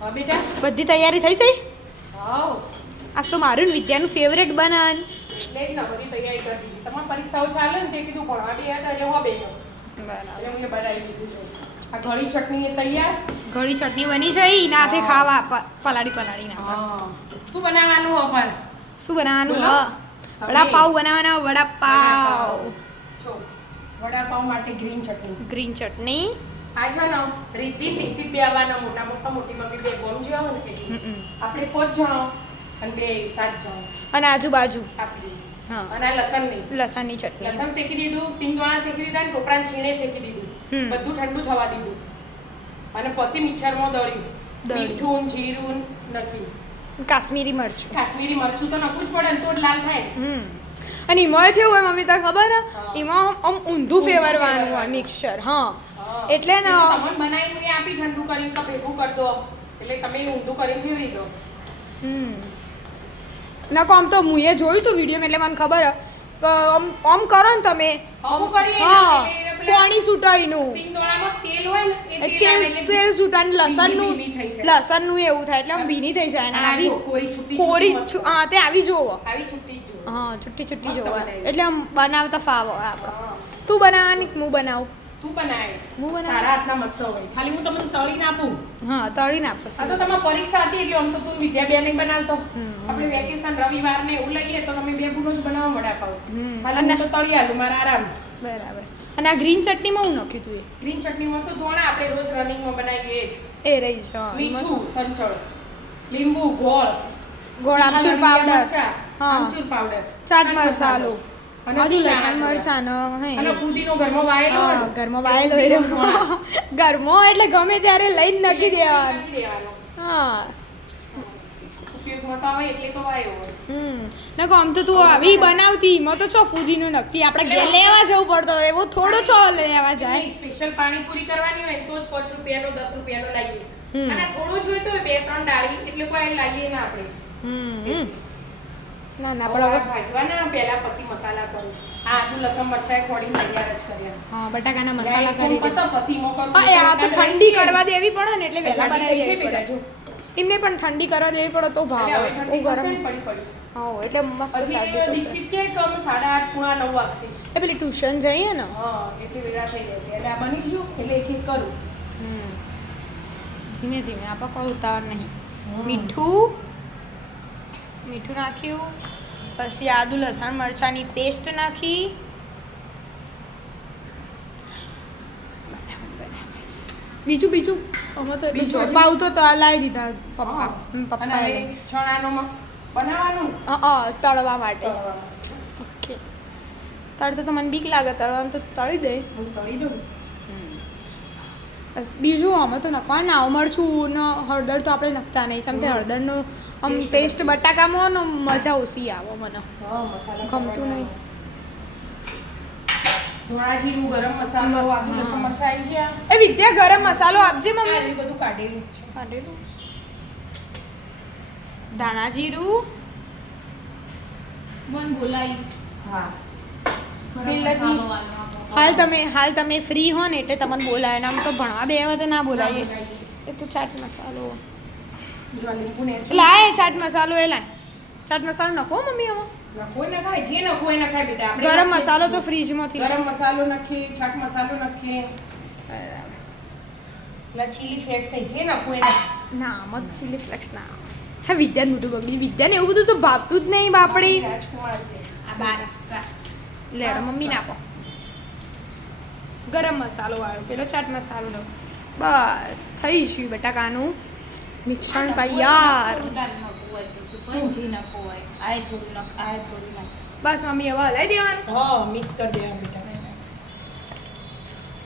હા બેટા બધી તૈયારી થઈ જઈ? હા આ તો મારું ને વિદ્યાનું ફેવરેટ બનાન. એટલે જ ને બધી તૈયારી કરી દીધી. તમારી પરીક્ષાઓ ચાલે ને તે કીધું ભણવા બે હતા એટલે હો બે બરાબર. એટલે મેં બનાવી દીધું છે. આ ઘણી ચટણી એ તૈયાર. ઘણી ચટણી બની જઈ નાથે ખાવા પલાળી નાખવા. હા શું બનાવવાનું હો પણ શું બનાવવાનું? બોલો. વડાપાવ બનાવવાના. વડાપાવ. જો વડાપાવ માટે ગ્રીન ચટણી. ગ્રીન ચટણી. આ છે ને રીતિ ટીસી બે આવવાના મોટા મોટી મમ્મી બે બોમ જેવા હોય ને એટલે આપણે 5 જણો અને બે 7 જણો અને આજુબાજુ આપી હા. અને આ લસણની ચટણી. લસણ શેકી દીધું, સિંગદાણા શેકી દીધા અને ટોપરાને છીણે શેકી દીધું. બધું ઠંડુ થવા દીધું અને પછી મિક્સરમાં દળ્યું. મીઠું જીરું નાખ્યું. કાશ્મીરી મરચું. કાશ્મીરી મરચું તો નાખવું જ પડે ને તો જ લાલ થાય. અને એમાં જેવું હોય મમ્મી તને ખબર હે? એમાં આમ ઊંધું ફેરવવાનું હોય મિક્સચર. હા એટલે ને તમને બનાવીને આપી ઠંડુ કરીને તો ભેગું કરી દો એટલે તમે ઊંધું કરીને ફેરવી દો. ના આમ તો મુએ જોયું તું વિડીયો એટલે મને ખબર હે કે આમ કરો ને તમે આવું કરીએ હા એટલે પાણી સુટાઈનું સિંગદાણામાં તેલ હોય ને એ તેલ સુટાનું લસણનું ભીની થઈ જાય. લસણનું એવું થાય એટલે આમ ભીની થઈ જાય ને આવી કોરી છૂટી કોરી મસ્ત. હા તે આવી જોવો. આવી છૂટી જ જોવો. હા છુટ્ટી છુટ્ટી મસ્ત જોવો બનાવી. એટલે આમ બનાવતા ફાવો આપણે. હા. તું બનાવવાની કે હું બનાવું? તું બનાય હું બનાવું? તારા હાથના મસ્ત હોય. ખાલી હું તમને તળીને આપું. હા તળી નાખ. આ તો તમારી પરીક્ષા હતી એટલે આમ તો તું વિદ્યા બેન બનાવતો. આપણે વેકેશન રવિવાર ને એવું લઈએ તો તમે બે બુનો જ બનાવવા વડાપાવ. ખાલી હું તો તળી આલું મારા આરામ. બરાબર. અને આ ગ્રીન ચટણીમાં હું નાખ્યું તું? ગ્રીન ચટણીમાં તો ધોણા આપણે રોજ રનિંગમાં બનાવીએ જ. એ રહી છે મીઠું સંચળ, લીંબુ, ગોળ, ગોળ, આમચૂર પાવડર, હા, આમચૂર પાવડર, ચાટ મસાલો, અને આદુ લસણ મરચાં અને ફુદીનો ઘરમાં વાયેલો હોય ને, ઘરમાં વાયેલો હોય ઘરમાં એટલે ગમે ત્યારે લઈને નાખી દેવાનું. નાખી દેવાનો. હા ઉપયોગમાં તો આવે એટલે તો વાયો હોય. ના આમ તો તું આવી બનાવતી એમાં તો છો ફુદીનો નખતી આપણે ઘેર લેવા જવું પડતો એવો થોડો છો લેવા જાય. સ્પેશિયલ પાણીપુરી કરવાની હોય ને તો જ 5 રૂપિયાનો 10 રૂપિયાનો લાવીએ. અને થોડું જ હોય તો 2-3 ડાળી એટલે કોઈ લાવીએ ના આપણે. ના ના પણ હવે ભાજવાના પહેલા પછી મસાલા કરું. આ આદુ લસણ મરચાં ખોડી તૈયાર જ કર્યા. હા બટાકાના મસાલા કરી દે. પછી મોકો આ તો ઠંડી કરવા દેવી પડે ને એટલે વહેલા બનાવી છે બનાવી બેટા જો. એમને પણ ઠંડી કરવા દેવી પડે તો ભાવે. હવે ઠંડી ગરમ થશે ને પડી. હા એટલે મસ્ત પછી સાદી થશે. બિસ્કિટ કે કમ 8:30 9 વાગશે. એ પેલી ટ્યુશન જઈએ ને હા એટલે વેળા થઈ જશે. એટલે આ બનીશું એટલે એક એક કરું. ધીમે ધીમે આપણે કોઈ ઉતાવળ નહીં. મીઠું નાખ્યું પછી આદુ લસણ મરચાંની પેસ્ટ નાખી. બીજું અમે તો ભાવ તો લાવી દીધા પપ્પા. અને પપ્પા હવે ચણાનો બનાવવાનું તળવા માટે. ઓકે તળતો તો મને બીક લાગે તળવાનું તો તળી દે. હું તળી દઉં. બસ બીજું અમે તો નખવા ના મરચું ને હળદર તો આપણે નખતા નહીં સમજે. હળદરનો આમ ટેસ્ટ બટાકામાં ને મજા ઓછી આવે મને. હા મસાલા ગમતું નહીં. ધોળા જીરું, ગરમ મસાલો, આદુ લસણ મરચાં આવી છે. એ વિદ્યા ગરમ મસાલો આપજે આ મમ્મી. બધું કાઢેલું જ છે. કાઢેલું. ધાણા જીરું. મન બોલાઈ હા હાલ તમે ફ્રી હો ને એટલે તમને બોલાય ને આમ તો ભણવા બે તો ના બોલાય. એ તો ચાટ મસાલો જો લીંબુ ને લાય. ચાટ મસાલો એ લાય. ચાટ મસાલો નખો મમ્મી આમાં. કોઈ ના ખાય જે નખો એ ના ખાય બેટા. આપણે ગરમ નાખીએ મસાલો છીએ. તો ફ્રીજમાંથી ગરમ મસાલો નાખીએ, ચાટ મસાલો નાખીએ, ચીલી ફ્લેક્સ નહીં જે નખો એ નાખીએ. ના આમાં તો ચીલી ફ્લેક્સ ના આવે. હા વિદ્યાને મોટું બગડી. વિદ્યાને એવું બધું તો ભાવતું જ નહીં બાપડી. રાજકુમાર છે. આ બારસા લેડો મમ્મી ના આપો. ગરમ મસાલો આવ્યો પેલો ચાટ મસાલો લો. બસ થઈ ગયું બટાકાનું મિશ્રણ તૈયાર. બસ મમ્મી હવે હલાવી દેવાનું. હા મિક્સ કરી દેવાનું બેટા.